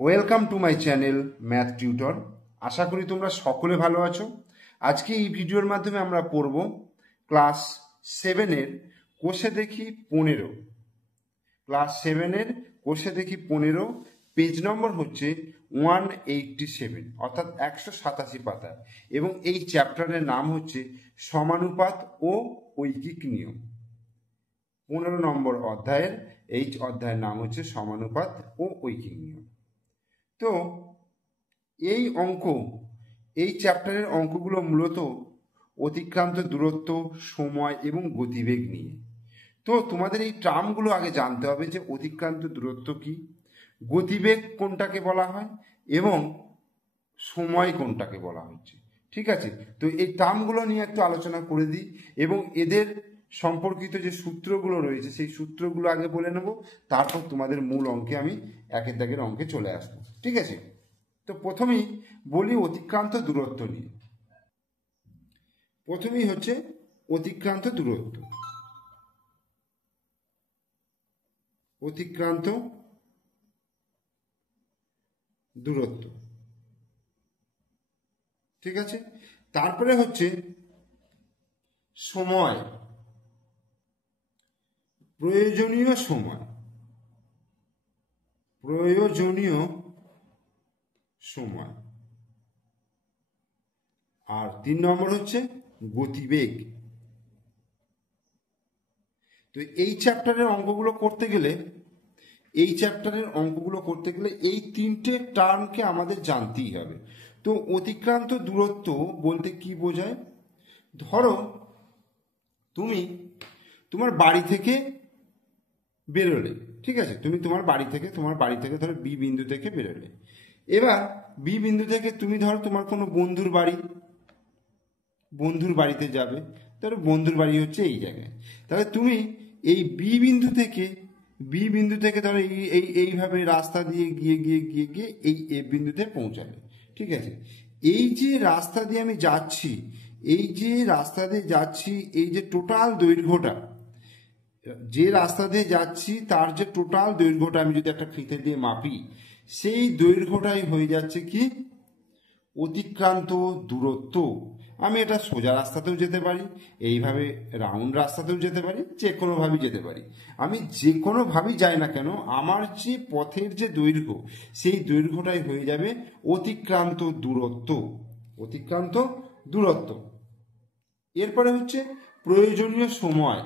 Welcome to my channel math tutor. আশা করি তোমরা সকলে ভালো আছো। আজকে এই ভিডিওর মাধ্যমে আমরা পড়ব ক্লাস 7-এর কোষে দেখি 15। ক্লাস 7-এর কোষে দেখি 15, পেজ নম্বর হচ্ছে 187, অর্থাৎ 187 পাতা, এবং এই চ্যাপ্টারের নাম হচ্ছে সমানুপাত ও ঐকিক নিয়ম। 15 নম্বর অধ্যায়ের এই অধ্যায়ের নাম হচ্ছে সমানুপাত ও ঐকিক নিয়ম। তো এই চ্যাপ্টারের অঙ্কগুলো মূলত অতিক্রান্ত দূরত্ব, সময় এবং গতিবেগ নিয়ে। তো তোমাদের এই টার্মগুলো আগে জানতে হবে যে অতিক্রান্ত দূরত্ব কি, গতিবেগ কোনটাকে বলা হয় এবং সময় কোনটাকে বলা হচ্ছে। ঠিক আছে, তো এই টার্মগুলো নিয়ে একটু আলোচনা করে দিই এবং এদের সম্পর্কিত যে সূত্রগুলো রয়েছে সেই সূত্রগুলো আগে বলে নেব, তারপর তোমাদের মূল অঙ্কে আমি একের দাগের অঙ্কে চলে আসবো। ঠিক আছে, তো প্রথমেই বলি অতিক্রান্ত দূরত্ব নিয়ে। প্রথমেই হচ্ছে অতিক্রান্ত দূরত্ব। অতিক্রান্ত দূরত্ব, ঠিক আছে। তারপরে হচ্ছে সময়, প্রয়োজনীয় সময়, প্রয়োজনীয় সময়। আর 3 নম্বর হচ্ছে গতিবেগ। তো এই চ্যাপ্টারের অঙ্কগুলো করতে গেলে এই 3টে টার্মকে আমাদের জানতেই হবে। তো অতিক্রান্ত দূরত্ব বলতে কি বোঝায়? ধরো তুমি তোমার বাড়ি থেকে বেরোলে, ঠিক আছে, তুমি তোমার বাড়ি থেকে ধরো বি বিন্দু থেকে বেরোলে। এবার বি বিন্দু থেকে তুমি ধরো তোমার কোনো বন্ধুর বাড়িতে যাবে, ধরো বন্ধুর বাড়ি হচ্ছে এই জায়গায়। তাহলে তুমি এই বি বিন্দু থেকে ধরো এইভাবে রাস্তা দিয়ে গিয়ে এই এ বিন্দুতে পৌঁছাবে। ঠিক আছে, এই যে রাস্তা দিয়ে আমি যাচ্ছি, এই যে টোটাল দৈর্ঘ্যটা, যে রাস্তা দিয়ে যাচ্ছি তার যে টোটাল দৈর্ঘ্যটা আমি যদি একটা ফিতে দিয়ে মাপি, সেই দৈর্ঘ্যটাই হয়ে যাচ্ছে কি অতিক্রান্ত দূরত্ব। আমি এটা সোজা রাস্তাতেও যেতে পারি, এইভাবে রাউন্ড রাস্তাতেও যেতে পারি, যে কোনোভাবেই যেতে পারি। আমি যে কোনোভাবেই যাই না কেন, আমার যে পথের যে দৈর্ঘ্য, সেই দৈর্ঘ্যটাই হয়ে যাবে অতিক্রান্ত দূরত্ব। অতিক্রান্ত দূরত্ব। এরপরে হচ্ছে প্রয়োজনীয় সময়।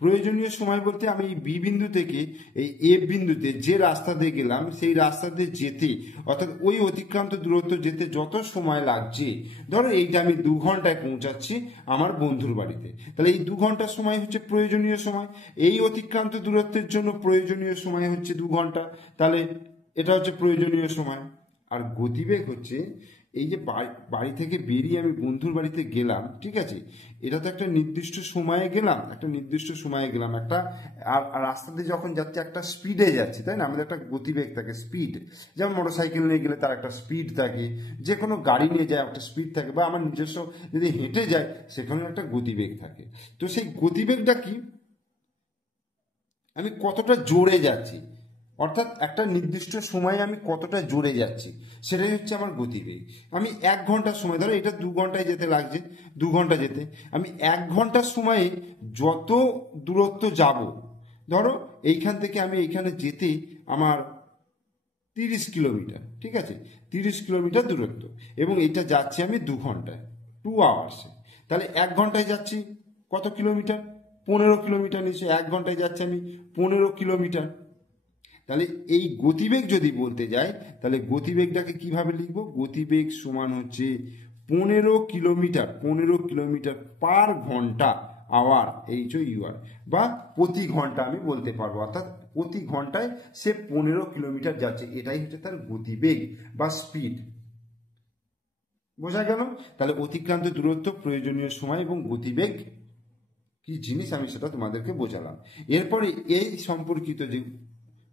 প্রয়োজনীয় সময় বলতে আমি এই বি বিন্দু থেকে এই এ বিন্দুতে যে রাস্তা দিয়ে গেলাম, সেই রাস্তা দিয়ে যেতে, অর্থাৎ ওই অতিক্রান্ত দূরত্ব যেতে যত সময় লাগছে, ধরো এইটা আমি 2 ঘন্টায় পৌঁছাচ্ছি আমার বন্ধুর বাড়িতে, তাহলে এই 2 ঘন্টার সময় হচ্ছে প্রয়োজনীয় সময়। এই অতিক্রান্ত দূরত্বের জন্য প্রয়োজনীয় সময় হচ্ছে 2 ঘন্টা, তাহলে এটা হচ্ছে প্রয়োজনীয় সময়। আর গতিবেগ হচ্ছে এই যে বাড়ি থেকে বেরিয়ে আমি বন্ধুর বাড়িতে গেলাম, ঠিক আছে, এটা তো একটা নির্দিষ্ট সময়ে গেলাম, একটা রাস্তা দিয়ে যখন যাচ্ছে একটা স্পিডে যাচ্ছি, তাই না? আমাদের একটা গতিবেগ থাকে, স্পিড। যেমন মোটরসাইকেল নিয়ে গেলে তার একটা স্পিড থাকে, যে কোনো গাড়ি নিয়ে যায় একটা স্পিড থাকে, বা আমার নিজস্ব যদি হেঁটে যায় সেখানেও একটা গতিবেগ থাকে। তো সেই গতিবেগটা কি, আমি কতটা জোরে যাচ্ছি, অর্থাৎ একটা নির্দিষ্ট সময়ে আমি কতটা জোরে যাচ্ছি, সেটাই হচ্ছে আমার গতিবেগ। আমি 1 ঘন্টার সময়, ধরো এটা 2 ঘন্টায় যেতে লাগছে, 2 ঘন্টা যেতে, আমি 1 ঘন্টার সময়ে যত দূরত্ব যাব, ধরো এইখান থেকে আমি এইখানে যেতে আমার 30 কিলোমিটার, ঠিক আছে, 30 কিলোমিটার দূরত্ব, এবং এটা যাচ্ছি আমি 2 ঘন্টায়, 2 আওয়ার্সে। তাহলে 1 ঘন্টায় যাচ্ছি কত কিলোমিটার? 15 কিলোমিটার। নিশ্চয়ই 1 ঘন্টায় যাচ্ছি আমি 15 কিলোমিটার। তাহলে এই গতিবেগ যদি বলতে যাই, তাহলে গতিবেগটাকে কিভাবে লিখব? গতিবেগ সমান হচ্ছে 15 কিলোমিটার পার ঘন্টা, আওয়ার, HOUR, বা প্রতি ঘন্টা আমি বলতে পারবো, অর্থাৎ প্রতি ঘন্টায় সে 15 কিলোমিটার যাচ্ছে, এটাই হচ্ছে তার গতিবেগ বা স্পিড। বোঝা গেল? তাহলে অতিক্রান্ত দূরত্ব, প্রয়োজনীয় সময় এবং গতিবেগ কি জিনিস আমি সেটা তোমাদেরকে বোঝালাম। এরপরে এই সম্পর্কিত যে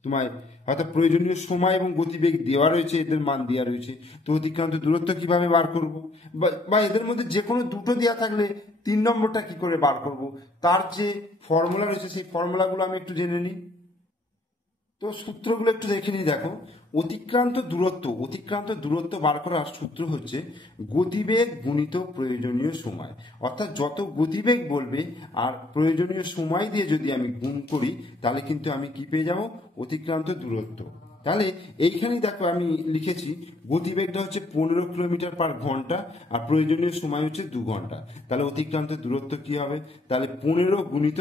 তোমায় অর্থাৎ প্রয়োজনীয় সময় এবং গতিবেগ দেওয়া রয়েছে, এদের মান দেওয়া রয়েছে, তো অতিক্রান্ত দূরত্ব কিভাবে বার করব, বা এদের মধ্যে যে কোনো দুটো দেওয়া থাকলে 3 নম্বরটা কি করে বার করব, তার যে ফর্মুলা রয়েছে সেই ফর্মুলাগুলো আমি একটু জেনে নিই। তো সূত্রগুলো একটু দেখে নিই। দেখো, অতিক্রান্ত দূরত্ব বার করার সূত্র হচ্ছে গতিবেগ গুণিত প্রয়োজনীয় সময়। অর্থাৎ যত গতিবেগ বলবে আর প্রয়োজনীয় সময় দিয়ে যদি আমি গুণ করি তাহলে কিন্তু আমি কি পেয়ে যাব, অতিক্রান্ত দূরত্ব। তাহলে এইখানেই দেখো আমি লিখেছি গতিবেগটা হচ্ছে 15 কিলোমিটার/ঘন্টা আর প্রয়োজনীয় সময় হচ্ছে 2 ঘন্টা। তাহলে অতিক্রান্ত দূরত্ব কি হবে, তাহলে 15 গুণিত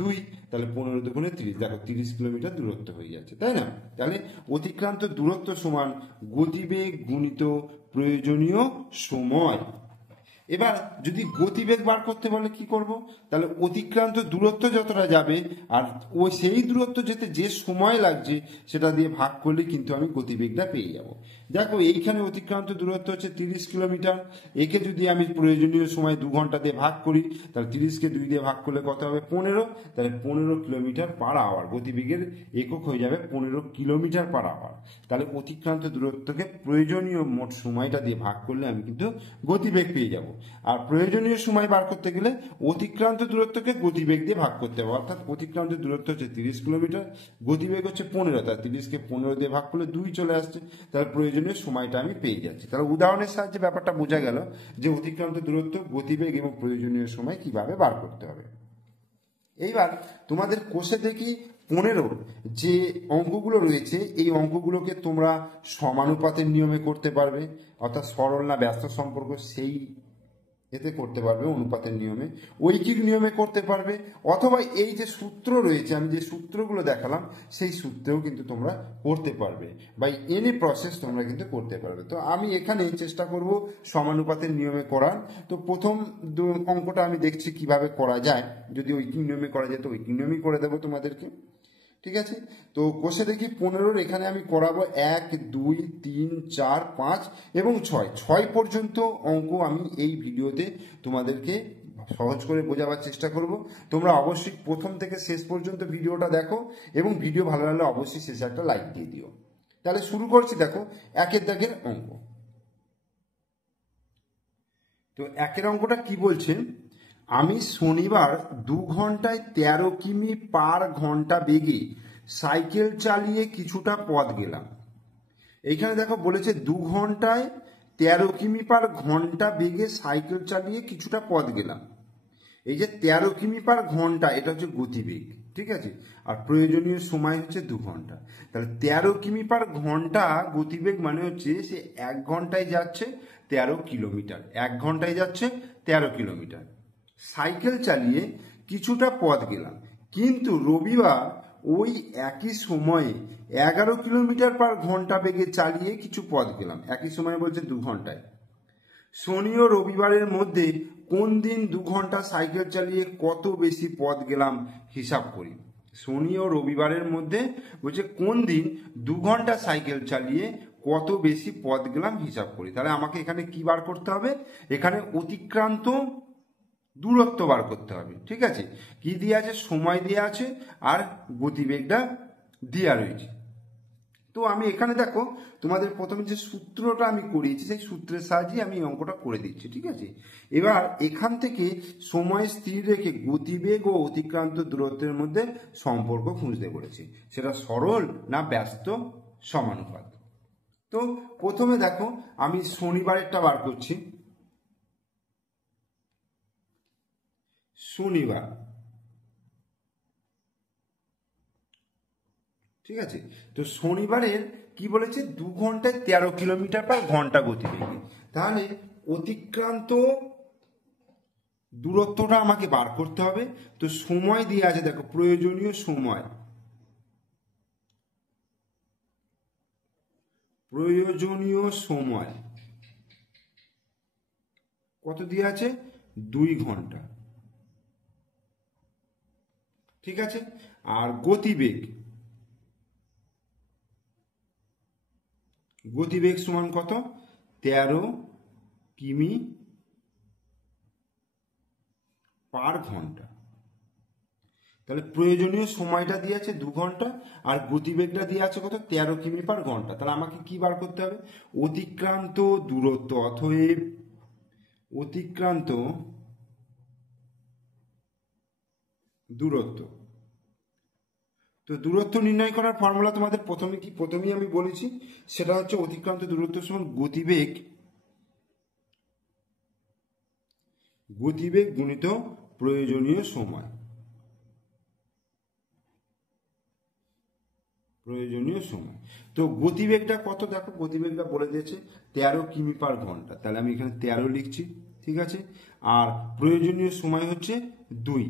2, তাহলে 15 দুগুণে 30, দেখো 30 কিলোমিটার দূরত্ব হয়ে যাচ্ছে, তাই না? তাহলে অতিক্রান্ত দূরত্ব সমান গতিবেগ গুণিত প্রয়োজনীয় সময়। এবার যদি গতিবেগ বার করতে বলে কি করব, তাহলে অতিক্রান্ত দূরত্ব যতটা যাবে আর ওই সেই দূরত্ব যেতে যে সময় লাগছে সেটা দিয়ে ভাগ করলে কিন্তু আমি গতিবেগটা পেয়ে যাব। দেখো এইখানে অতিক্রান্ত দূরত্ব হচ্ছে 30 কিলোমিটার, একে যদি আমি প্রয়োজনীয় সময় 2 ঘন্টা দিয়ে ভাগ করি তাহলে 30কে 2 দিয়ে ভাগ করলে কত হবে, 15, তাহলে 15 কিলোমিটার/আওয়ার, গতিবেগের একক হয়ে যাবে 15 কিলোমিটার/আওয়ার। তাহলে অতিক্রান্ত দূরত্বকে প্রয়োজনীয় মোট সময়টা দিয়ে ভাগ করলে আমি কিন্তু গতিবেগ পেয়ে যাব। আর প্রয়োজনীয় সময় বার করতে গেলে অতিক্রান্ত দূরত্বকে গতিবেগ দিয়ে ভাগ করতে হবে। অর্থাৎ অতিক্রান্ত দূরত্ব হচ্ছে 30 কিলোমিটার, গতিবেগ হচ্ছে 15, তাহলে 30কে 15 দিয়ে ভাগ করলে 2 চলে আসছে, তাহলে প্রয়োজনীয় সময়টা আমি পেয়ে যাচ্ছি। তাহলে উদাহরণের সাহায্যে ব্যাপারটা বোঝা গেল যে অতিক্রান্ত দূরত্ব, গতিবেগ এবং প্রয়োজনীয় সময় কিভাবে বার করতে হবে। এইবার তোমাদের কোষে দেখি 15 যে অঙ্কগুলো রয়েছে এই অঙ্কগুলোকে তোমরা সমানুপাতের নিয়মে করতে পারবে, অর্থাৎ সরল না ব্যস্ত সম্পর্ক সেই এতে করতে পারবে, অনুপাতের নিয়মে, ঐকিক নিয়মে করতে পারবে, অথবা এই যে সূত্র রয়েছে আমি যে সূত্রগুলো দেখালাম সেই সূত্রেও কিন্তু তোমরা করতে পারবে, বাই এনি প্রসেস তোমরা কিন্তু করতে পারবে। তো আমি এখানে চেষ্টা করব সমানুপাতের নিয়মে করার। তো প্রথম অঙ্কটা আমি দেখছি কিভাবে করা যায়, যদি ঐকিক নিয়মে করা যায় তো ঐকিক নিয়মেই করে দেবো তোমাদেরকে, ঠিক আছে? তো কোষে দেখি 15 এখানে আমি করাবো 1, 2, 3, 4, 5 এবং 6 পর্যন্ত অঙ্ক আমি এই ভিডিওতে তোমাদেরকে সহজ করে বোঝাবার চেষ্টা করব। তোমরা অবশ্যই প্রথম থেকে শেষ পর্যন্ত ভিডিওটা দেখো এবং ভিডিও ভালো লাগলে অবশ্যই শেষে একটা লাইক দিয়ে দিও। তাহলে শুরু করছি। দেখো 1 দাগের অঙ্ক। তো 1 অঙ্কটা কি বলছে, আমি শনিবার 2 ঘন্টায় 13 কিমি/ঘন্টা বেগে সাইকেল চালিয়ে কিছুটা পথ গেলাম। এইখানে দেখো বলেছে 2 ঘন্টায় 13 কিমি/ঘন্টা বেগে সাইকেল চালিয়ে কিছুটা পথ গেলাম। এই যে 13 কিমি/ঘন্টা এটা হচ্ছে গতিবেগ, ঠিক আছে? আর প্রয়োজনীয় সময় হচ্ছে 2 ঘন্টা। তাহলে 13 কিমি/ঘন্টা গতিবেগ মানে হচ্ছে সে 1 ঘন্টায় যাচ্ছে 13 কিলোমিটার, 1 ঘন্টায় যাচ্ছে 13 কিলোমিটার। সাইকেল চালিয়ে কিছুটা পথ গেলাম, কিন্তু রবিবার ওই একই সময়ে 11 কিলোমিটার/ঘন্টা বেগে চালিয়ে কিছু পথ গেলাম। একই সময়ে বলছে 2 ঘন্টায়। শনি ও রবিবারের মধ্যে কোন দিন 2 ঘন্টা সাইকেল চালিয়ে কত বেশি পথ গেলাম হিসাব করি। শনি ও রবিবারের মধ্যে বলছে কোন দিন 2 ঘন্টা সাইকেল চালিয়ে কত বেশি পথ গেলাম হিসাব করি। তাহলে আমাকে এখানে কি বার করতে হবে, এখানে অতিক্রান্ত দূরত্ব বার করতে হবে, ঠিক আছে? কি দিয়ে আছে, সময় দেওয়া আছে আর গতিবেগটা দেওয়া রয়েছে। তো আমি এখানে দেখো তোমাদের প্রথমে যে সূত্রটা আমি করিয়েছি সেই সূত্রের সাহায্যে আমি অঙ্কটা করে দিচ্ছি, ঠিক আছে? এবার এখান থেকে সময় স্থির রেখে গতিবেগ ও অতিক্রান্ত দূরত্বের মধ্যে সম্পর্ক খুঁজতে বলেছি, সেটা সরল না ব্যস্ত সমানুপাত। তো প্রথমে দেখো আমি শনিবারেরটা বার করছি। শনিবার, ঠিক আছে? তো শনিবারের কি বলেছে, 2 ঘন্টায় 13 কিলোমিটার/ঘন্টা গতিবেগে। তাহলে অতিক্রান্ত দূরত্বটা আমাকে বার করতে হবে। তো সময় দিয়ে আছে, দেখো প্রয়োজনীয় সময়, কত দিয়ে আছে, 2 ঘন্টা, ঠিক আছে? আর গতিবেগ সমান কত, 13 কিমি/ঘন্টা। তাহলে প্রয়োজনীয় সময়টা দিয়ে আছে 2 ঘন্টা আর গতিবেগটা দিয়ে আছে কত, 13 কিমি/ঘন্টা। তাহলে আমাকে কি বার করতে হবে, অতিক্রান্ত দূরত্ব, অতএব অতিক্রান্ত দূরত্ব। তো দূরত্ব নির্ণয় করার ফর্মুলা তোমাদের প্রথমেই আমি বলেছি, সেটা হচ্ছে অতিক্রান্ত দূরত্ব সমান গতিবেগ গুণিত প্রয়োজনীয় সময়। তো গতিবেগটা কত দেখো, গতিবেগটা বলে দিয়েছে 13 কিমি পার ঘন্টা, তাহলে আমি এখানে 13 লিখছি, ঠিক আছে। আর প্রয়োজনীয় সময় হচ্ছে 2,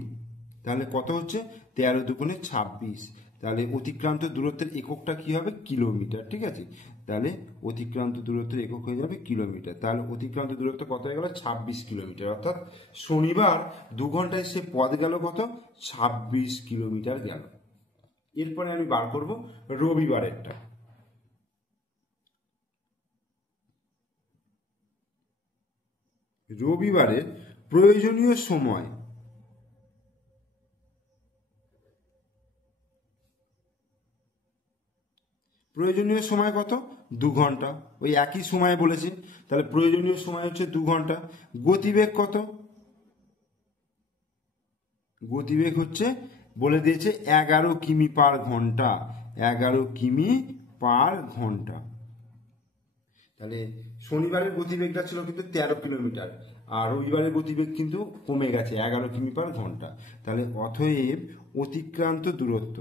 তাহলে কত হচ্ছে 13 দুগুণে 26, তাহলে অতিক্রান্ত দূরত্বের এককটা কি হবে, কিলোমিটার, ঠিক আছে। তাহলে অতিক্রান্ত দূরত্বের একক হয়ে যাবে কিলোমিটার, তাহলে অতিক্রান্ত দূরত্ব কত হয়ে গেল 26 কিলোমিটার, অর্থাৎ শনিবার 2 ঘন্টায় সে পথ গেল কত 26 কিলোমিটার গেল। এরপরে আমি বার করব রবিবারেরটা। রবিবারের প্রয়োজনীয় সময় কত 2 ঘন্টা, ওই একই সময় বলেছে, তাহলে প্রয়োজনীয় সময় হচ্ছে 2 ঘন্টা। গতিবেগ কত, গতিবেগ হচ্ছে বলে দিয়েছে 11 কিমি পার ঘন্টা, 11 কিমি পার ঘন্টা। তাহলে শনিবারের গতিবেগটা ছিল কিন্তু 13 কিলোমিটার, আর রবিবারের গতিবেগ কিন্তু কমে গেছে 11 কিমি পার ঘন্টা। তাহলে অতএব অতিক্রান্ত দূরত্ব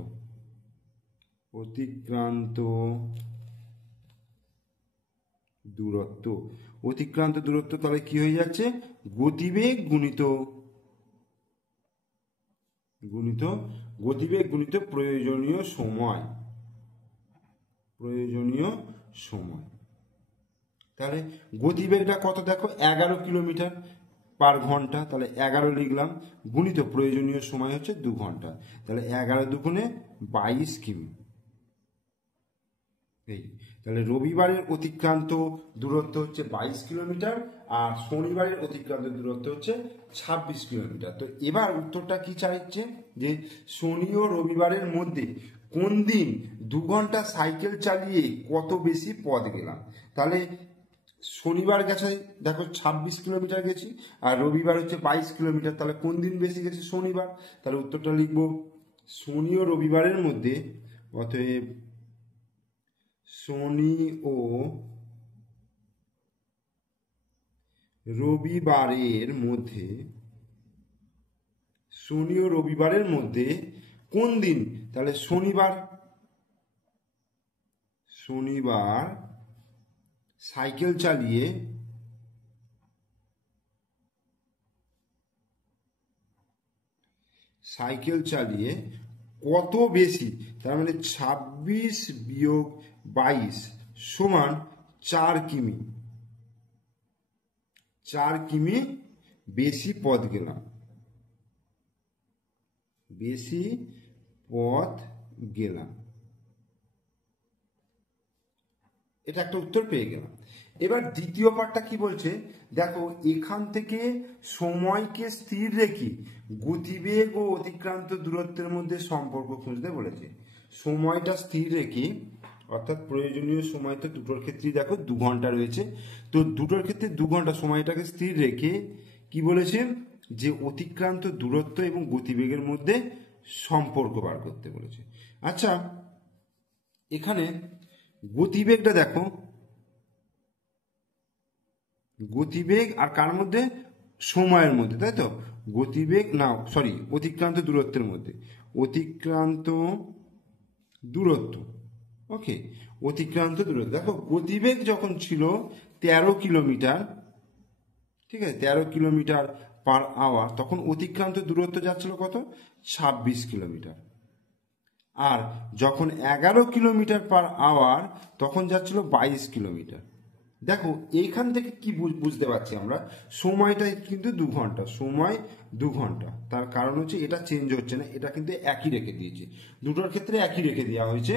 তাহলে কি হয়ে যাচ্ছে, গতিবেগ গুণিত প্রয়োজনীয় সময়। তাহলে গতিবেগটা কত দেখো 11 কিলোমিটার পার ঘন্টা, তাহলে 11 লিখলাম, গুণিত প্রয়োজনীয় সময় হচ্ছে 2 ঘন্টা, তাহলে 11 দুগুণে 22 কিমি। এই তাহলে রবিবারের অতিক্রান্ত দূরত্ব হচ্ছে 22 কিলোমিটার, আর শনিবারের অতিক্রান্ত দূরত্ব হচ্ছে 26 কিলোমিটার। তো এবার উত্তরটা কি চাইছে, যে শনি ও রবিবারের মধ্যে কোন দিন 2 ঘন্টা সাইকেল চালিয়ে কত বেশি পথ গেলাম। তাহলে শনিবার গেছে দেখো 26 কিলোমিটার গেছি, আর রবিবার হচ্ছে 22 কিলোমিটার, তাহলে কোন দিন বেশি গেছে, শনিবার। তাহলে উত্তরটা লিখবো শনি ও রবিবারের মধ্যে, অতএব শনি ও রবিবারের মধ্যে কোন দিন, তাহলে শনিবার সাইকেল চালিয়ে কত বেশি, তার মানে 26 বিয়োগ 22 সমান 4 কিমি বেশি পথ গেলাম, এটা একটা উত্তর পেয়ে গেলাম। এবার দ্বিতীয় পার্টটা কি বলছে দেখো, এখান থেকে সময়কে স্থির রেখে গতিবেগ ও অতিক্রান্ত দূরত্বের মধ্যে সম্পর্ক খুঁজতে বলেছে। সময়টা স্থির রেখে, অর্থাৎ প্রয়োজনীয় সময় তো দুটোর ক্ষেত্রেই দেখো 2 ঘন্টা রয়েছে, তো দুটোর ক্ষেত্রে 2 ঘন্টা সময়টাকে স্থির রেখে কি বলেছে, যে অতিক্রান্ত দূরত্ব এবং গতিবেগের মধ্যে সম্পর্ক বার করতে বলেছে। আচ্ছা, এখানে গতিবেগটা দেখো, গতিবেগ আর কার মধ্যে, সময়ের মধ্যে, তাই তো, অতিক্রান্ত দূরত্বের মধ্যে, ওকে, অতিক্রান্ত দূরত্ব দেখো, গতিবেগ যখন ছিল 13 কিলোমিটার, ঠিক আছে, 13 কিলোমিটার পার আওয়ার, তখন অতিক্রান্ত দূরত্ব যাচ্ছিল কত 26 কিলোমিটার, আর যখন 11 কিলোমিটার পার আওয়ার তখন যাচ্ছিল 22 কিলোমিটার। দেখো এইখান থেকে কি বুঝতে পারছি আমরা, সময়টা কিন্তু 2 ঘন্টা, তার কারণ হচ্ছে এটা চেঞ্জ হচ্ছে না, এটা কিন্তু একই রেখে দিয়েছে, দুটোর ক্ষেত্রে একই রেখে দেওয়া হয়েছে।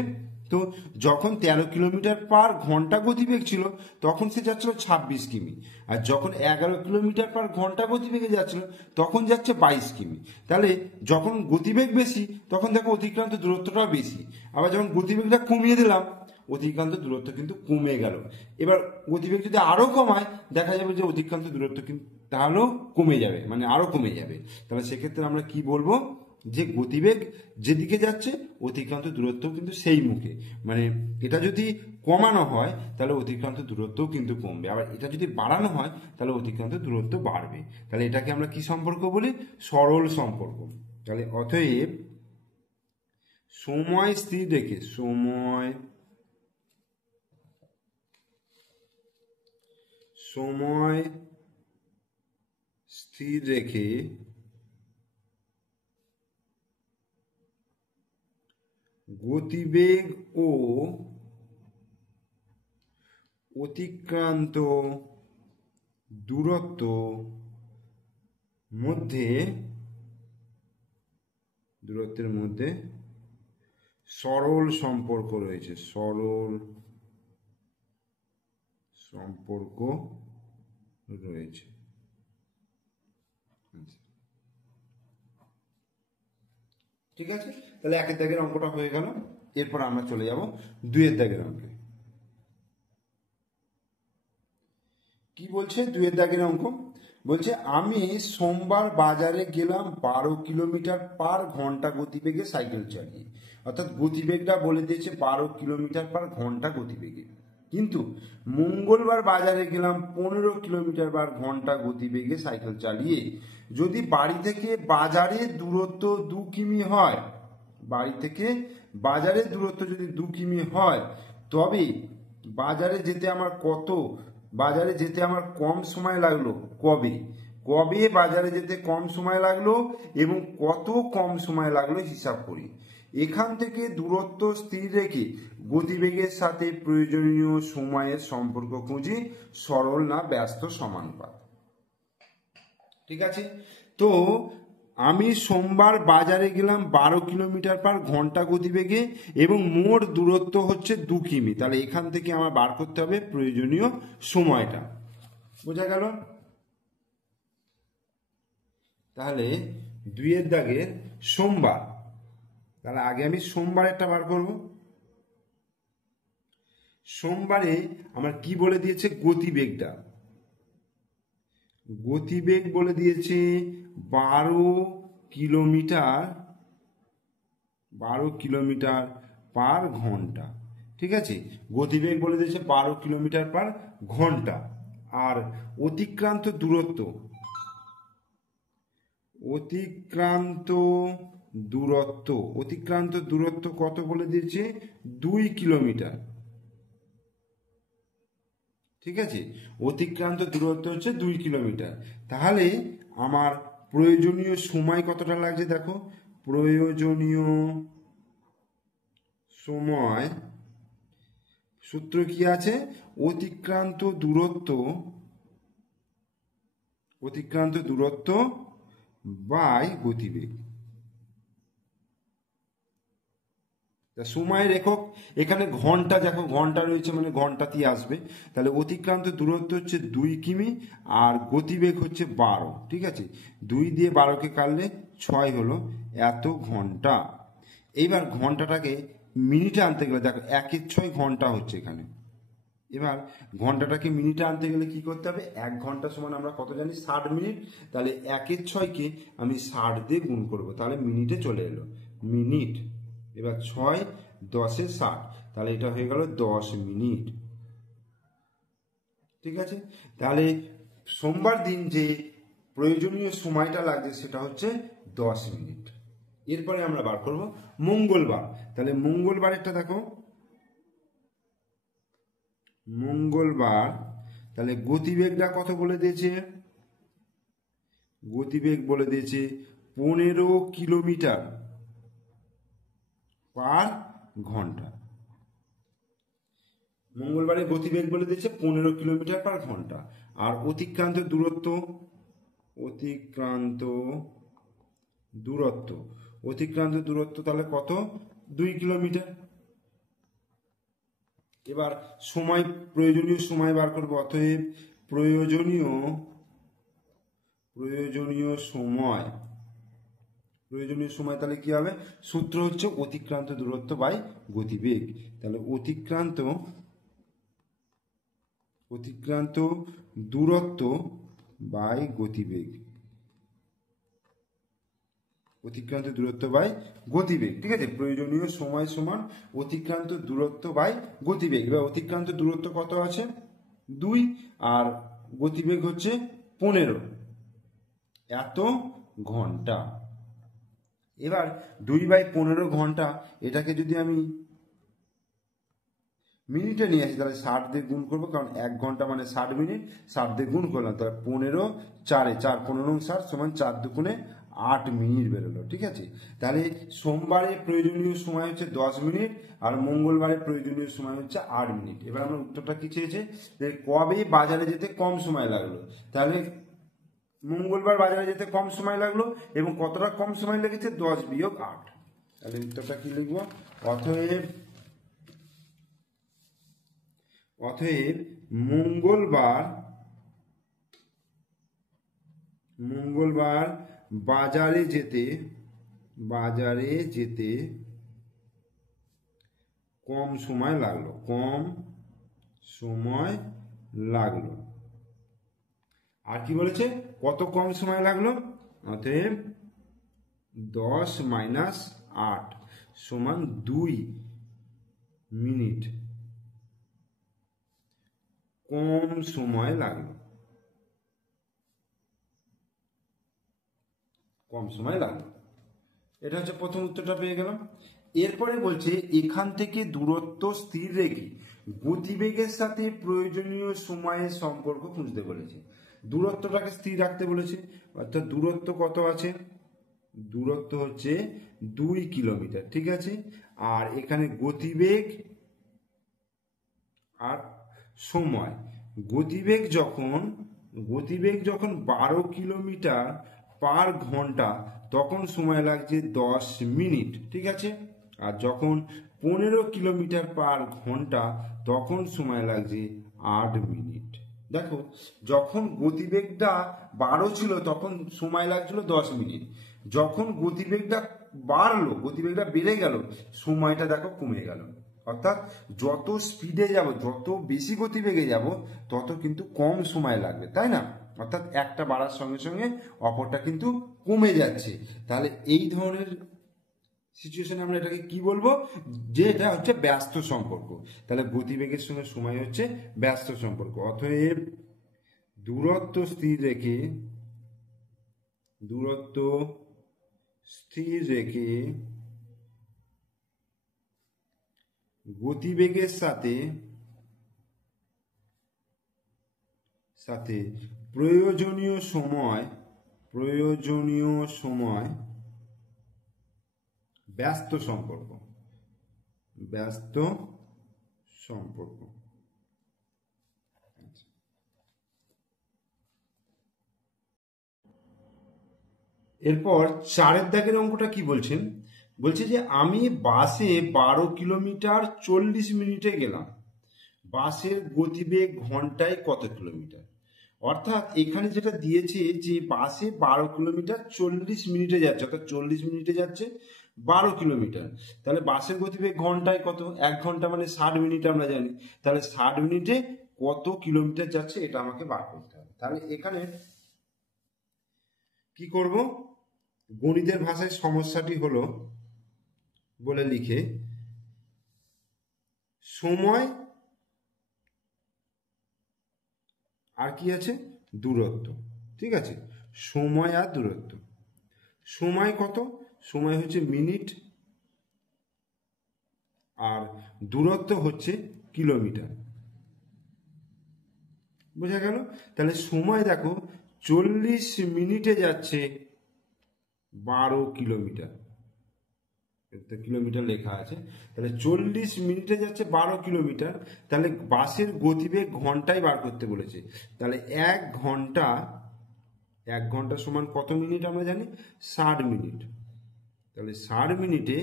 তো যখন 13 কিলোমিটার পার ঘন্টা গতিবেগ ছিল তখন সে যাচ্ছিল 26 কিমি, আর যখন 11 কিলোমিটার পার ঘন্টা গতিবেগে যাচ্ছিল তখন যাচ্ছে 22 কিমি। তাহলে যখন গতিবেগ বেশি তখন দেখো অতিক্রান্ত দূরত্বটাও বেশি, আবার যখন গতিবেগটা কমিয়ে দিলাম অতিক্রান্ত দূরত্ব কিন্তু কমে গেল। এবার গতিবেগ যদি আরো কমায় দেখা যাবে যে অতিক্রান্ত দূরত্ব কিন্তু তাহলেও কমে যাবে, মানে আরো কমে যাবে। তাহলে সেক্ষেত্রে আমরা কি বলবো, যে গতিবেগ যেদিকে যাচ্ছে অতিক্রান্ত দূরত্ব কিন্তু সেই মুখে, মানে এটা যদি কমানো হয় তাহলে অতিক্রান্ত দূরত্বও কিন্তু কমবে, আবার এটা যদি বাড়ানো হয় তাহলে অতিক্রান্ত দূরত্ব বাড়বে। তাহলে এটাকে আমরা কি সম্পর্ক বলি? সরল সম্পর্ক। তাহলে অতএব সময় স্থির রেখে সময় স্থির রেখে গতিবেগ ও অতিক্রান্ত দূরত্ব দূরত্বের মধ্যে সরল সম্পর্ক রয়েছে, সরল সম্পর্ক রয়েছে। ঠিক আছে, তাহলে একের দাগের অঙ্কটা হয়ে গেল। এরপর আমরা চলে যাব দুইয়ের দাগের অঙ্কে। কি বলছে দুইয়ের দাগের অঙ্ক? বলছে আমি সোমবার বাজারে গেলাম 12 কিলোমিটার পার ঘন্টা গতিবেগে সাইকেল চালিয়ে, অর্থাৎ গতিবেগটা বলে দিয়েছে 12 কিলোমিটার পার ঘন্টা গতিবেগে। কিন্তু মঙ্গলবার বাজারে গেলাম 15 কিলোমিটার পার ঘন্টা গতিবেগে সাইকেল চালিয়ে। যদি বাড়ি থেকে বাজারের দূরত্ব 2 কিমি হয়, বাড়ি থেকে বাজারের দূরত্ব যদি 2 কিমি হয়, তবে বাজারে যেতে আমার কম সময় লাগলো। কবে বাজারে যেতে কম সময় লাগলো এবং কত কম সময় লাগলো হিসাব করি। এখান থেকে দূরত্ব স্থির রেখে গতিবেগের সাথে প্রয়োজনীয় সময়ের সম্পর্ক খুঁজি, সরল না ব্যস্ত সমানুপাত। ঠিক আছে, তো আমি সোমবার বাজারে গেলাম 12 কিলোমিটার পার ঘন্টা গতিবেগে এবং মোট দূরত্ব হচ্ছে 2 কিমি। তাহলে এখান থেকে আমার বার করতে হবে প্রয়োজনীয় সময়টা। বোঝা গেল? তাহলে দুইয়ের দাগের সোমবার, তাহলে আগে আমি সোমবারেরটা বার করব। সোমবারে আমার কি বলে দিয়েছে? গতিবেগ বলে দিয়েছে 12 কিলোমিটার পার ঘন্টা। ঠিক আছে, গতিবেগ বলে দিয়েছে 12 কিলোমিটার পার ঘন্টা। আর অতিক্রান্ত দূরত্ব কত বলে দিয়েছে? 2 কিলোমিটার। ঠিক আছে, অতিক্রান্ত দূরত্ব হচ্ছে 2 কিলোমিটার। তাহলে আমার প্রয়োজনীয় সময় কতটা লাগছে দেখো, প্রয়োজনীয় সময় সূত্র কি আছে? অতিক্রান্ত দূরত্ব বাই গতিবেগ। সময়ের একক এখানে ঘন্টা, দেখো ঘন্টা রয়েছে মানে ঘন্টাতেই আসবে। তাহলে অতিক্রান্ত দূরত্ব হচ্ছে 2 কিমি আর গতিবেগ হচ্ছে 12। ঠিক আছে, 2 দিয়ে 12কে কাটলে 6 হলো এত ঘন্টা। এইবার ঘন্টাটাকে মিনিটে আনতে গেলে দেখো 1/6 ঘন্টা হচ্ছে এখানে। এবার ঘন্টাটাকে মিনিটে আনতে গেলে কি করতে হবে? 1 ঘন্টা সমান আমরা কত জানি? 60 মিনিট। তাহলে 1/6কে আমি 60 দিয়ে গুণ করবো, তাহলে মিনিটে চলে এলো মিনিট। এবার 6 10 60, তাহলে এটা হয়ে গেল 10 মিনিট। ঠিক আছে, তাহলে সোমবার দিন যে প্রয়োজনীয় সময়টা লাগছে সেটা হচ্ছে 10 মিনিট। এরপরে আমরা বার করব মঙ্গলবার। তাহলে মঙ্গলবারেরটা দেখো, তাহলে গতিবেগটা কত বলে দিয়েছে? গতিবেগ বলে দিয়েছে 15 কিলোমিটার পার ঘন্টা। মঙ্গলবারে গতিবেগ বলে দিয়েছে 15 কিলোমিটার পার ঘন্টা। আর অতিক্রান্ত দূরত্ব তাহলে কত? 2 কিলোমিটার। এবার প্রয়োজনীয় সময় বার করবো। অতএব প্রয়োজনীয় সময় তাহলে কি হবে? সূত্র হচ্ছে অতিক্রান্ত দূরত্ব বাই গতিবেগ। তাহলে অতিক্রান্ত দূরত্ব বাই গতিবেগ। অতিক্রান্ত দূরত্ব বাই গতিবেগ, ঠিক আছে। প্রয়োজনীয় সময় সমান অতিক্রান্ত দূরত্ব বাই গতিবেগ। এবার অতিক্রান্ত দূরত্ব কত আছে 2 আর গতিবেগ হচ্ছে 15 এত ঘন্টা। এবার 2/15 ঘন্টা এটাকে যদি আমি মিনিটে নিয়ে আসি তাহলে 60 দিয়ে গুণ করবো, কারণ 1 ঘন্টা মানে 60 মিনিট, 60 দিয়ে গুণ করলাম তাহলে 15 4 15 60 সমান 4 দুগুণে 8 মিনিট বেরোলো, ঠিক আছে। তাহলে সোমবারে প্রয়োজনীয় সময় হচ্ছে 10 মিনিট আর মঙ্গলবারে প্রয়োজনীয় সময় হচ্ছে 8 মিনিট। এবার আমার উত্তরটা কি চেয়েছে, যে কবে বাজারে যেতে কম সময় লাগলো। তাহলে মঙ্গলবার বাজারে যেতে কম সময় লাগলো এবং কতটা কম সময় লেগেছে 10 বিয়োগ 8। তাহলে উত্তরটা কি লিখবো, অতএব মঙ্গলবার বাজারে যেতে কম সময় লাগলো। আর কি বলেছে, কত কম সময় লাগলো, অতএব 10 - 8 সমান 2 মিনিট কম সময় লাগলো। এটা হচ্ছে প্রথম উত্তরটা পেয়ে গেলাম। এরপরে বলছে এখান থেকে দূরত্ব স্থির রেখে গতিবেগের সাথে প্রয়োজনীয় সময়ের সম্পর্ক খুঁজতে বলেছে। দূরত্বটাকে স্থির রাখতে বলেছে, অর্থাৎ দূরত্ব কত আছে, দূরত্ব হচ্ছে 2 কিলোমিটার, ঠিক আছে। আর এখানে গতিবেগ আর সময়, গতিবেগ যখন 12 কিলোমিটার পার ঘন্টা তখন সময় লাগছে 10 মিনিট, ঠিক আছে। আর যখন 15 কিলোমিটার পার ঘন্টা তখন সময় লাগছে 8 মিনিট। দেখো, যখন গতিবেগটা 12 ছিল তখন সময় লাগছিল 10 মিনিট, যখন গতিবেগটা বেড়ে গেল সময়টা দেখো কমে গেল। অর্থাৎ যত স্পিডে যাব, যত বেশি গতিবেগে যাব তত কিন্তু কম সময় লাগবে, তাই না। অর্থাৎ একটা বাড়ার সঙ্গে সঙ্গে অপরটা কিন্তু কমে যাচ্ছে। তাহলে এই ধরনের সিচুয়েশনে আমরা এটাকে কি বলবো, যে এটা হচ্ছে ব্যস্ত সম্পর্ক। তাহলে গতিবেগের সঙ্গে সময় হচ্ছে ব্যস্ত সম্পর্ক। অতএব দূরত্ব স্থির রেখে গতিবেগের সাথে প্রয়োজনীয় সময় ব্যস্ত সম্পর্ক। এরপর 4 দাগের অঙ্কটা কি বলছেন, বলছে যে আমি বাসে 12 কিলোমিটার 40 মিনিটে গেলাম, বাসের গতিবেগ ঘন্টায় কত কিলোমিটার। অর্থাৎ এখানে যেটা দিয়েছে যে বাসে 12 কিলোমিটার 40 মিনিটে যাচ্ছে, অর্থাৎ 40 মিনিটে যাচ্ছে 12 কিলোমিটার। তাহলে বাসের গতিবেগ ঘন্টায় কত, 1 ঘন্টা মানে 60 মিনিট আমরা জানি। তাহলে 60 মিনিটে কত কিলোমিটার যাচ্ছে এটা আমাকে বার করতে হবে। তাহলে এখানে কি করব, গণিতের ভাষায় সমস্যাটি হলো বলে লিখে সময় আর কি আছে, দূরত্ব, ঠিক আছে। সময় আর দূরত্ব। সময় কত, সময় হচ্ছে মিনিট আর দূরত্ব হচ্ছে কিলোমিটার, বোঝা গেল। তাহলে সময় দেখো 40 মিনিটে যাচ্ছে 12 কিলোমিটার, কিলোমিটার লেখা আছে। তাহলে 40 মিনিটে যাচ্ছে 12 কিলোমিটার। তাহলে বাসের গতিবেগ ঘন্টায় বার করতে বলেছে। তাহলে 1 ঘন্টা সমান কত মিনিট আমরা জানি, 60 মিনিট। তাহলে 60 মিনিটে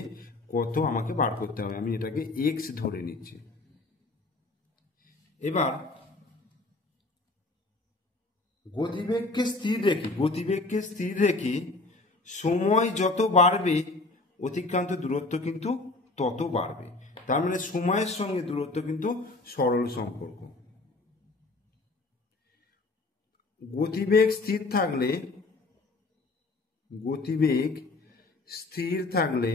কত আমাকে বার করতে হবে, আমি এটাকে এক্স ধরে নিচ্ছি। এবার গতিবেগকে স্থির রেখে সময় যত বাড়বে অতিক্রান্ত দূরত্ব কিন্তু তত বাড়বে। তার মানে সময়ের সঙ্গে দূরত্ব কিন্তু সরল সম্পর্ক। গতিবেগ স্থির থাকলে স্থির থাকলে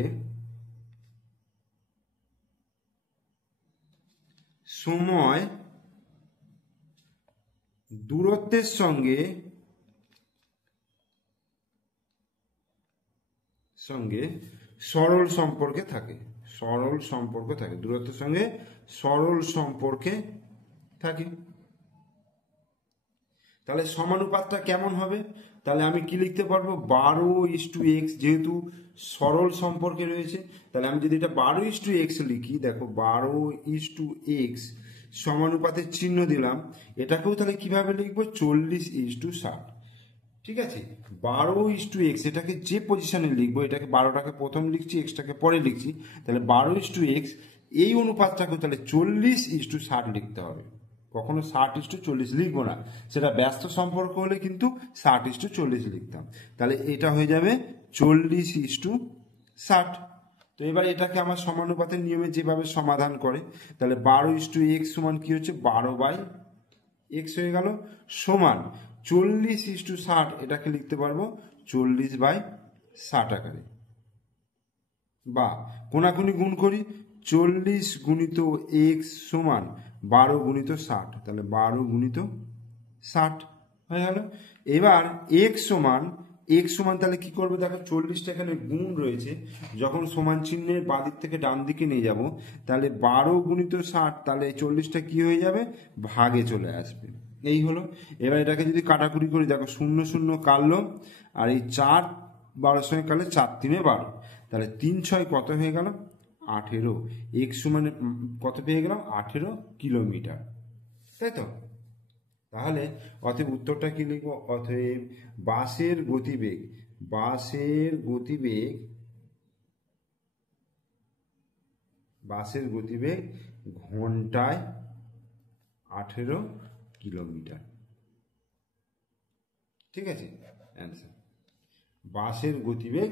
সময় দূরত্বের সঙ্গে সরল সম্পর্কে থাকে, সরল সম্পর্ক থাকে, দূরত্বের সঙ্গে সরল সম্পর্কে থাকে। তাহলে সমানুপাতটা কেমন হবে? তাহলে আমি কি লিখতে পারবো? 12:x, যেহেতু সরল সম্পর্কে রয়েছে, তাহলে আমি যদি এটা 12:x লিখি, দেখো 12:x সমানুপাতের চিহ্ন দিলাম, এটাকেও তাহলে কিভাবে লিখবো? 40:60। ঠিক আছে, 12:x এটাকে যে পজিশনে লিখবো, এটাকে 12টাকে প্রথম লিখছি, এক্সটাকে পরে লিখছি, তাহলে 12:x এই অনুপাতটাকে তাহলে 40:60 লিখতে হবে। কখনো 60:40 লিখবো না, সেটা ব্যস্ত সম্পর্ক হলে কিন্তু 60:40 লিখতাম। তাহলে এটা হয়ে যাবে 40:60। তো এবার এটাকে আমার সমানুপাতের নিয়মে যেভাবে সমাধান করে, তাহলে 12:x সমান কি হচ্ছে? 12/x হয়ে গেল, সমান 40:60, এটাকে লিখতে পারবো 40/60 আকারে। বা কোনাকুনি গুণ করি, 40 গুণিত x সমান 12 গুণিত 60, তাহলে 12 গুণিত 60 হয়ে গেল। এবার x সমান তাহলে কি করবো? দেখো 40টা এখানে গুণ রয়েছে, যখন সমান চিহ্নের বাঁ দিক থেকে ডান দিকে নিয়ে যাব, তাহলে 12 গুণিত 60, তাহলে 40টা কি হয়ে যাবে? ভাগে চলে আসবে। এই হলো। এবার এটাকে যদি কাটাকুটি করি, দেখো 0 0 কাটলো, আর এই 4 12 সঙ্গে কাটলে 4 3 12, তাহলে 3 6 কত হয়ে গেল? 18। x সমান কত পেয়ে গেলাম? 18 কিলোমিটার, তাই তো? তাহলে অতএব উত্তরটা কি লিখবো? অতএব বাসের গতিবেগ ঘন্টায় 18 কিলোমিটার। ঠিক আছে, অ্যান্সার বাসের গতিবেগ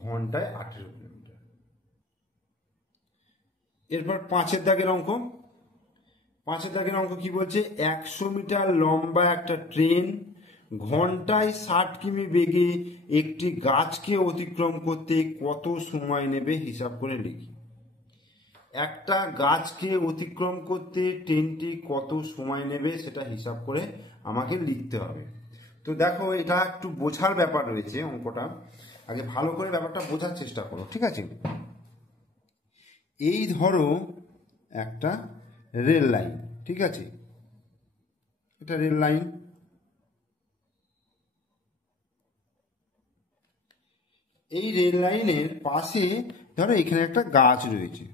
ঘন্টায় 18 কিলোমিটার। এরপর 5-এর দাগের অঙ্ক। 5-এর দাগের অঙ্ক কি বলছে? 100 মিটার লম্বা একটা ট্রেন ঘন্টায় 60 কিমি বেগে একটি গাছকে অতিক্রম করতে কত সময় নেবে হিসাব করে লিখি। একটা গাছকে অতিক্রম করতে ট্রেনটি কত সময় নেবে সেটা হিসাব করে আমাকে লিখতে হবে। তো দেখো, এটা একটু বোঝার ব্যাপার রয়েছে অঙ্কটা, আগে ভালো করে ব্যাপারটা বোঝার চেষ্টা করো। ঠিক আছে, এই ধরো একটা রেল লাইন, ঠিক আছে, এটা রেল লাইন। এই রেল লাইনের পাশে ধরো এখানে একটা গাছ রয়েছে,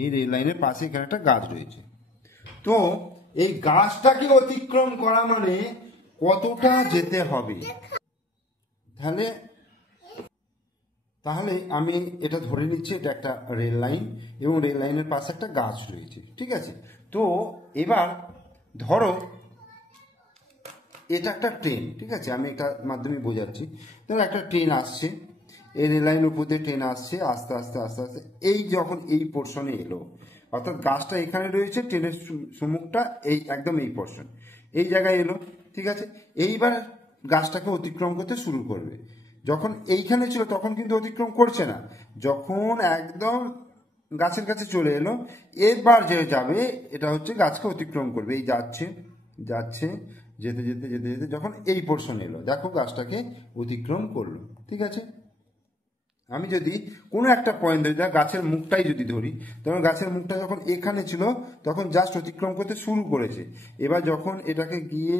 এই রেল লাইনের পাশে এখানে একটা গাছ রয়েছে। তো এই গাছটাকে অতিক্রম করা মানে কতটা যেতে হবে? তাহলে আমি এটা ধরে নিচ্ছি, এটা একটা রেল লাইন এবং রেল লাইনের পাশে একটা গাছ রয়েছে। ঠিক আছে, তো এবার ধরো এটা একটা ট্রেন। ঠিক আছে, আমি একটা মাধ্যমে বোঝাচ্ছি। ধরো একটা ট্রেন আসছে, এই রেল লাইনের উপর দিয়ে ট্রেন আসছে, আস্তে আস্তে আস্তে আস্তে এই যখন এই পোর্শনে এলো, অর্থাৎ গাছটা এখানে রয়েছে, ট্রেনের সম্মুখটা এই একদম এই পোর্শন, এই জায়গায় এলো। ঠিক আছে, এইবার গাছটাকে অতিক্রম করতে শুরু করবে। যখন এইখানে ছিল তখন কিন্তু অতিক্রম করছে না, যখন একদম গাছের কাছে চলে এলো, এবার যে যাবে এটা হচ্ছে গাছকে অতিক্রম করবে। এই যাচ্ছে যাচ্ছে যেতে যেতে যেতে যেতে যখন এই পোর্শন এলো, দেখো গাছটাকে অতিক্রম করলো। ঠিক আছে, আমি যদি কোনো একটা পয়েন্ট ধরি, গাছের মুখটাই যদি ধরি, তখন গাছের মুখটা যখন এখানে ছিল তখন জাস্ট অতিক্রম করতে শুরু করেছে। এবার যখন এটাকে গিয়ে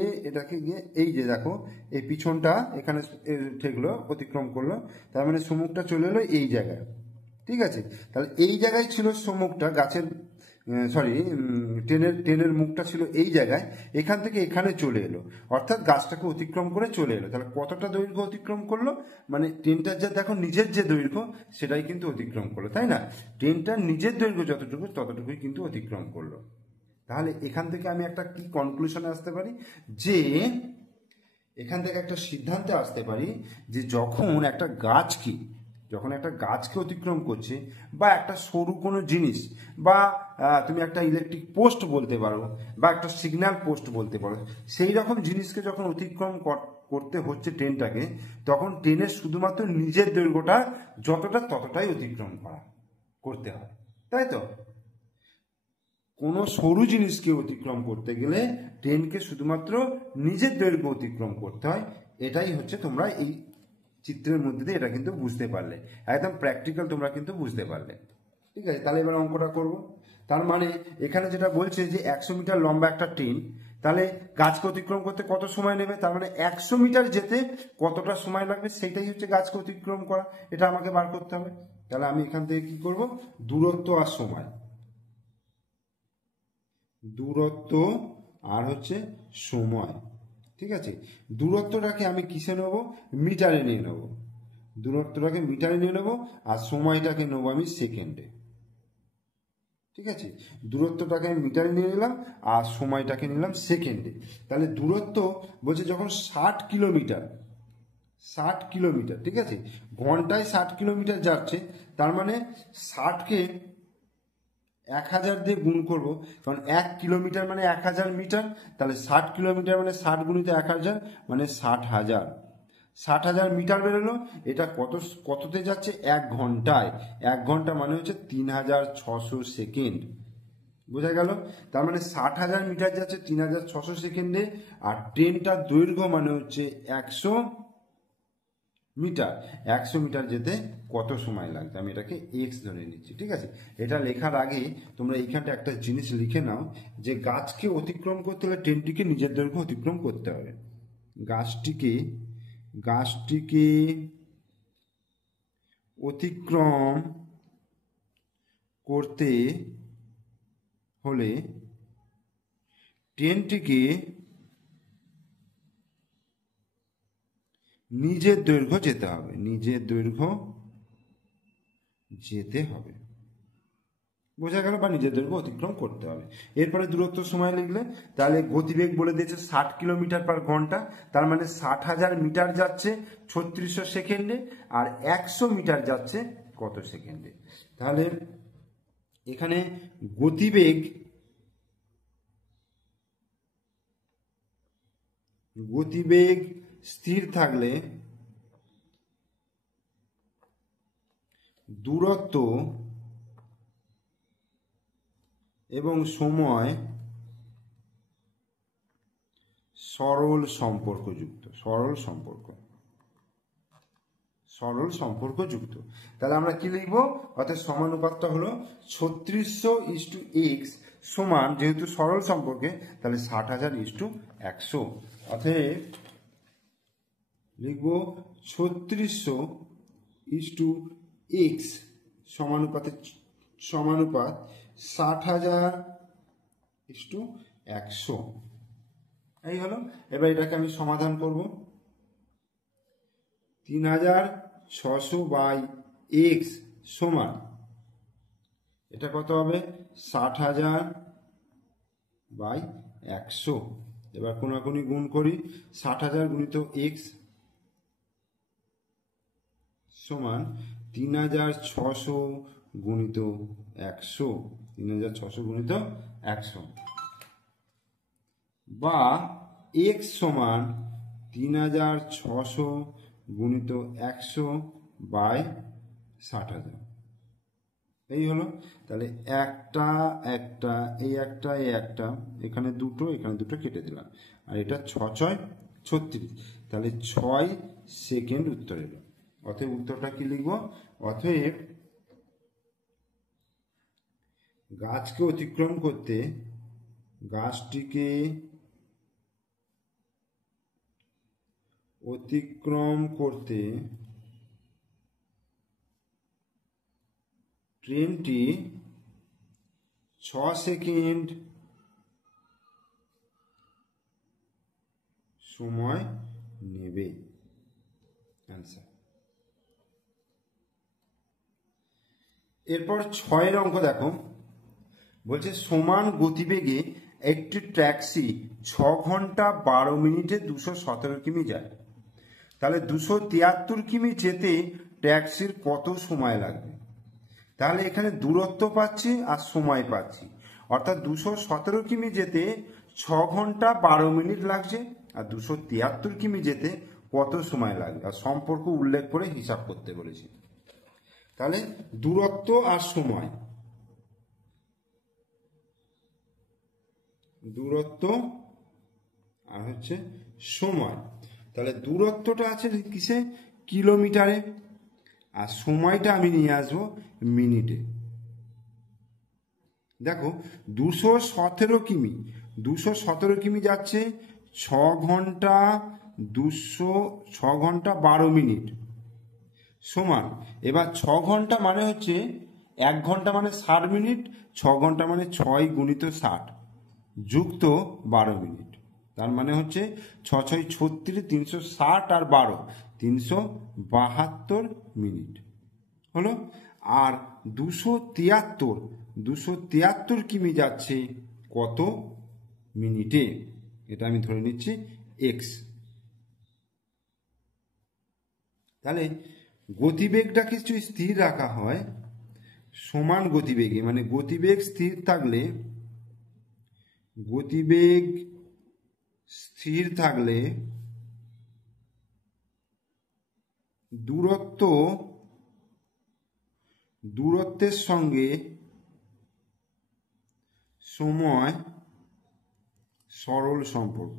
এই যে দেখো এই পিছনটা এখানে ঠেকলো, অতিক্রম করলো, তার মানে সম্মুখটা চলে এলো এই জায়গায়। ঠিক আছে, তাহলে এই জায়গায় ছিল সম্মুখটা, গাছের ট্রেনের মুখটা ছিল এই জায়গায়, এখান থেকে এখানে চলে এলো, অর্থাৎ গাছটাকে অতিক্রম করে চলে এলো। তাহলে কতটা দৈর্ঘ্য অতিক্রম করলো? মানে ট্রেনটার যে দেখো নিজের যে দৈর্ঘ্য সেটাই কিন্তু অতিক্রম করলো, তাই না? ট্রেনটার নিজের দৈর্ঘ্য যতটুকু ততটুকুই কিন্তু অতিক্রম করলো। তাহলে এখান থেকে আমি একটা কি কনক্লুশনে আসতে পারি? যে এখান থেকে একটা সিদ্ধান্তে আসতে পারি যে যখন একটা গাছকে যখন একটা গাছকে অতিক্রম করছে বা একটা সরু কোনো জিনিস বা তুমি একটা ইলেকট্রিক পোস্ট বলতে পারো বা একটা সিগন্যাল পোস্ট বলতে পারো, সেই রকম জিনিসকে যখন অতিক্রম করতে হচ্ছে ট্রেনটাকে, তখন ট্রেনের শুধুমাত্র নিজের দৈর্ঘ্যটা যতটা ততটাই অতিক্রম করতে হয়, তাই তো? কোনো সরু জিনিসকে অতিক্রম করতে গেলে ট্রেনকে শুধুমাত্র নিজের দৈর্ঘ্য অতিক্রম করতে হয়। এটাই হচ্ছে, তোমরা এই চিত্রের মধ্যে দিয়ে এটা কিন্তু বুঝতে পারলে, একদম প্র্যাকটিক্যাল তোমরা কিন্তু বুঝতে পারলে। ঠিক আছে, তাহলে এবার অঙ্কটা করব। তার মানে এখানে যেটা বলছে যে 100 মিটার লম্বা একটা ট্রেন, তাহলে গাছকে অতিক্রম করতে কত সময় নেবে, তার মানে 100 মিটার যেতে কতটা সময় লাগবে সেটাই হচ্ছে গাছকে অতিক্রম করা, এটা আমাকে বার করতে হবে। তাহলে আমি এখান থেকে কি করব, দূরত্ব আর সময়, দূরত্ব আর হচ্ছে সময়। ঠিক আছে, দূরত্বটাকে আমি কিসে নেব, মিটারে নিয়ে নেব, দূরত্বটাকে মিটারে নিয়ে নেব আর সময়টাকে নেবো আমি সেকেন্ডে। ঠিক আছে, দূরত্বটাকে আমি মিটারে নিয়ে নিলাম আর সময়টাকে নিলাম সেকেন্ডে। তাহলে দূরত্ব বলছে যখন 60 কিলোমিটার, 60 কিলোমিটার, ঠিক আছে, ঘন্টায় 60 কিলোমিটার যাচ্ছে, তার মানে 60কে 1000 দিয়ে গুণ করব, কারণ 1 কিলোমিটার মানে 1000 মিটার, তাহলে 60 কিলোমিটার মানে 60 গুণিত 1000 মানে 60,000, 60,000 মিটার বেরোলো। এটা কততে যাচ্ছে, 1 ঘন্টায়, 1 ঘন্টা মানে হচ্ছে 3600 সেকেন্ড, বোঝা গেল? তার মানে 60,000 মিটার যাচ্ছে 3600 সেকেন্ডে, আর ট্রেনটার দৈর্ঘ্য মানে হচ্ছে 100 মিটার, 100 মিটার যেতে কত সময় লাগবে, আমি এটাকে এক্স ধরে নিচ্ছি। ঠিক আছে, এটা লেখার আগে তোমরা এইখানটা একটা জিনিস লিখে নাও, যে গাছকে অতিক্রম করতে হলে ট্রেনটিকে নিজের দৈর্ঘ্য অতিক্রম করতে হবে। গাছটিকে অতিক্রম করতে হলে ট্রেনটিকে নিজের দৈর্ঘ্য যেতে হবে, নিজের দৈর্ঘ্য যেতে হবে, বোঝা গেল? বা নিজের দৈর্ঘ্য অতিক্রম করতে হবে। এরপরে দূরত্ব সময় লিখলে, তাহলে গতিবেগ বলে দিয়েছে 60 কিলোমিটার পার ঘন্টা, তার মানে 60,000 মিটার যাচ্ছে 3600 সেকেন্ডে, আর 100 মিটার যাচ্ছে কত সেকেন্ডে। তাহলে এখানে গতিবেগ স্থির থাকলে দূরত্ব এবং সময় সরল সম্পর্কযুক্ত। তাহলে আমরা কি লিখবো, অর্থাৎ সমানুপাতটা হলো 3600:x সমান, যেহেতু সরল সম্পর্কে তাহলে 60,000:100, অতএব লিখবো 3600:x সমানুপাত 60,000:100। এই হলো। এবার এটাকে আমি সমাধান করব। 3600/x সমান, এটা কত হবে, 60,000/100। এবার কোনাকুনি গুণ করি, 60,000 গুণিত x সমান 3600 গুণিত 100, 3600 গুণিত 100, বা x সমান 3600 গুণিত 100/60,000। এই হলো। তাহলে এই একটা এখানে দুটো কেটে দিলাম, আর এটা 6×6 = 36, তাহলে 6 সেকেন্ড উত্তর এলো। অতএব উত্তরটা কি লিখব, অতএব গাছটিকে অতিক্রম করতে ট্রেনটি 6 সেকেন্ড সময় নেবে। অ্যান্সার। এরপর 6 অঙ্ক দেখো, বলছে সমান গতিবেগে একটি ট্যাক্সি 6 ঘন্টা 12 মিনিটে 217 কিমি যায়। তাহলে 273 কিমি যেতে ট্যাক্সির কত সময় লাগবে। তাহলে এখানে দূরত্ব পাচ্ছি আর সময় পাচ্ছি, অর্থাৎ 217 কিমি যেতে 6 ঘন্টা 12 মিনিট লাগছে, আর 273 কিমি যেতে কত সময় লাগবে, আর সম্পর্ক উল্লেখ করে হিসাব করতে বলেছি। তাহলে দূরত্ব আর সময়, দূরত্ব আর হচ্ছে সময়। তাহলে দূরত্বটা আছে কিসে, কিলোমিটারে, আর সময়টা আমি নিয়ে আসবো মিনিটে। দেখো 217 কিমি, 217 কিমি যাচ্ছে 6 ঘন্টা 6 ঘন্টা 12 মিনিট সমান, এবার 6 ঘন্টা মানে হচ্ছে 1 ঘন্টা মানে 60 মিনিট, 6 ঘন্টা মানে 6 গুণিত 60 যুক্ত 12 মিনিট, তার মানে হচ্ছে 6 6 36, 360 আর 12 372 মিনিট হলো। আর 273 কিমি যাচ্ছে কত মিনিটে, এটা আমি ধরে নিচ্ছি এক্স। তাহলে গতিবেগটা কিছু স্থির রাখা হয় সমান গতিবেগে, মানে গতিবেগ স্থির থাকলে, গতিবেগ স্থির থাকলে দূরত্বের সঙ্গে সময় সরল সম্পর্ক।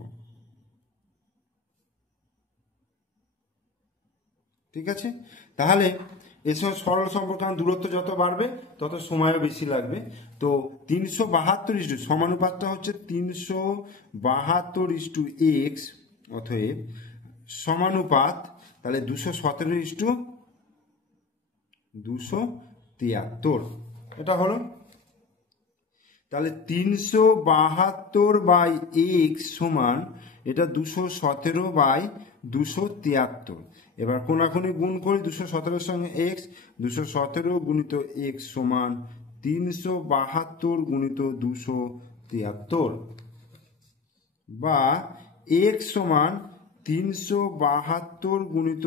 ঠিক আছে, তাহলে এসব সরল সম্পর্ক, দূরত্ব যত বাড়বে তত সময়ও বেশি লাগবে। তো 372 সমানুপাতটা হচ্ছে 372 x, অতএব সমানুপাত তাহলে 217:273 এটা হলো। তাহলে 372/x সমান এটা 217/273। এবার কোনাকুনি গুণ করি 217 সঙ্গে x, 217 গুণিত x সমান 372 গুণিত 273, বা x সমান 372 গুণিত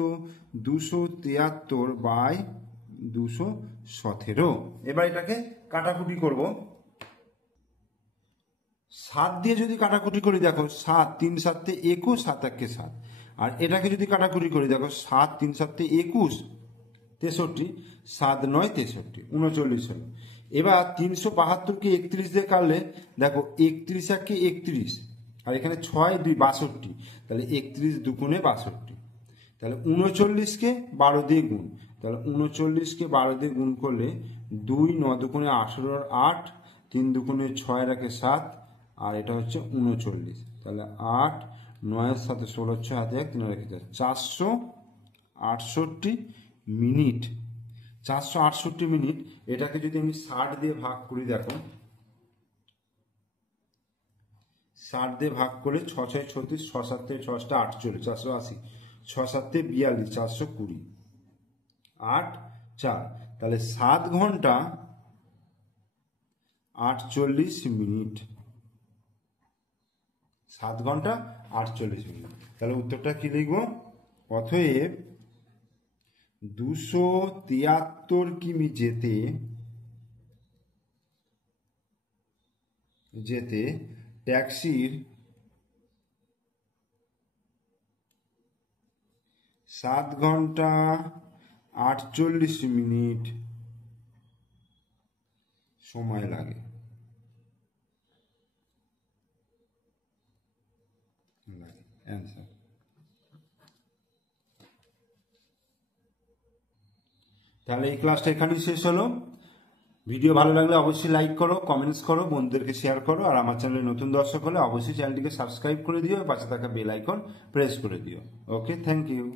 273/217। এবার এটাকে কাটাকুটি করব। 7 দিয়ে যদি কাটাকুটি করি, দেখো 7 3 7 21, 7 1 7, আর এটাকে যদি কাটাকুটি করি, দেখো 7 3 7 21 63, 7 9 63 39 হলো। এবার 372কে 31 দিয়ে কাটলে দেখো 31 1 31, আর এখানে 6 2 62, তাহলে 31 দুগুণে 62, তাহলে 39কে 12 দিয়ে গুণ, তাহলে 39কে 12 দিয়ে গুণ করলে 2 9 দুগুণে 18 8, 3 দুগুণে 6 রাখে 7, আর এটা হচ্ছে 39, তাহলে 8 9 7 16 6 হাতে 1 3 রেখে 468 মিনিট। 468 মিনিট, এটাকে যদি আমি 60 দিয়ে ভাগ করি, দেখো 60 দিয়ে ভাগ করলে 6 6 36, 6 7 6 8 48, 480, 6 7 42, 420, 8 4, তাহলে 7 ঘন্টা 48 মিনিট, 7 ঘন্টা 48 মিনিট। তাহলে উত্তরটা কি লিখবো, অতএব 273 কিমি যেতে ট্যাক্সির 7 ঘন্টা 48 মিনিট সময় লাগে। অ্যান্সার। তাহলে এই ক্লাসটা এখানেই শেষ হলো। ভিডিও ভালো লাগলে অবশ্যই লাইক করো, কমেন্টস করো, বন্ধুদেরকে শেয়ার করো, আর আমার চ্যানেলে নতুন দর্শক হলে অবশ্যই চ্যানেলটিকে সাবস্ক্রাইব করে দিও, পাশে থাকা বেল আইকন প্রেস করে দিও। ওকে, থ্যাংক ইউ।